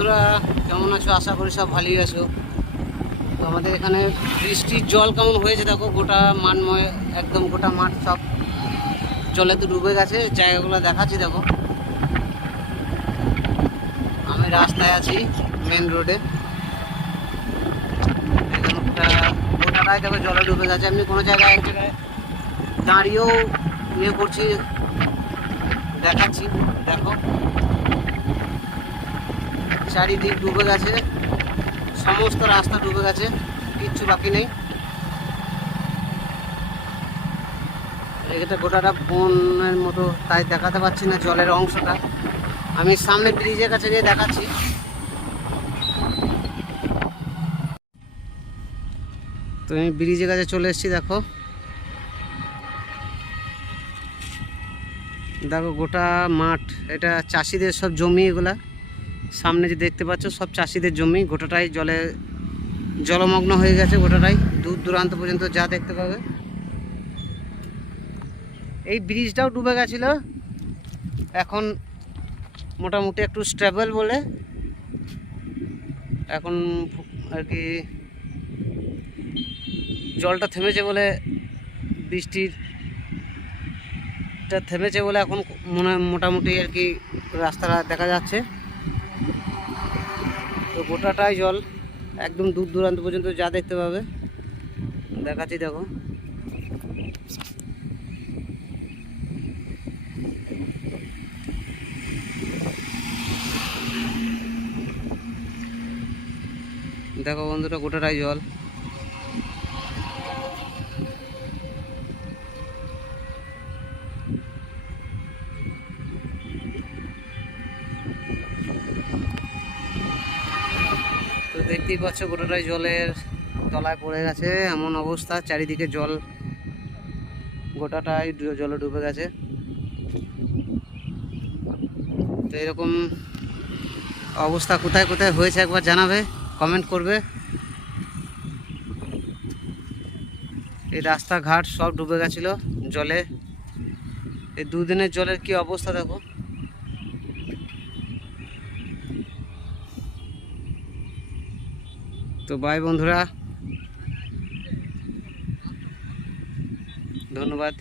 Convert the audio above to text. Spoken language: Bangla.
বন্ধুরা, কেমন আছো? আশা করি সব ভালোই আছো। তো আমাদের এখানে বৃষ্টির জল কেমন হয়েছে দেখো, গোটা মাঠময়, একদম গোটা মাঠ সব জলে তো ডুবে গেছে। জায়গাগুলো দেখাচ্ছি দেখো। আমি রাস্তায় আছি, মেন রোডে। এখানটা গোটাটাই দেখো জলে ডুবে গেছে। আমি কোনো জায়গায় এক জায়গায় দাঁড়িয়েও ইয়ে করছি, দেখাচ্ছি দেখো। চারিদিক ডুবে গেছে, সমস্ত রাস্তা ডুবে গেছে, কিচ্ছু বাকি নেই। এটা গোটাটা বনের মতো, তাই দেখাতে পাচ্ছি না জলের অংশটা। আমি সামনে ব্রিজের কাছে গিয়ে দেখাচ্ছি। তো আমি ব্রিজের কাছে চলে এসেছি। দেখো দেখো গোটা মাঠ, এটা চাষিদের সব জমি। এগুলা সামনে যে দেখতে পাচ্ছ সব চাষিদের জমি। গোটাটাই জলে জলমগ্ন হয়ে গেছে, গোটাটাই দূর দূরান্ত পর্যন্ত যা দেখতে পাবে। এই ব্রিজটাও ডুবে গেছিল, এখন মোটামুটি একটু স্টেবল বলে এখন আর কি জলটা থেমেছে বলে, বৃষ্টিটা থেমেছে বলে এখন মোটামুটি আর কি রাস্তাটা দেখা যাচ্ছে। তো গোটাটাই জল, একদম দূর দূরান্ত পর্যন্ত যা দেখতে পাবে দেখাচ্ছি দেখো। দেখো বন্ধুরা, গোটাটাই জল। তো দেখতেই পাচ্ছ গোটাটাই জলের তলায় পড়ে গেছে, এমন অবস্থা। চারিদিকে জল, গোটাটাই জলে ডুবে গেছে। তো এরকম অবস্থা কোথায় কোথায় হয়েছে একবার জানাবে, কমেন্ট করবে। এই রাস্তাঘাট সব ডুবে গেছিল জলে। এই দুদিনের জলের কি অবস্থা দেখো। তো বাই বন্ধুরা, ধন্যবাদ।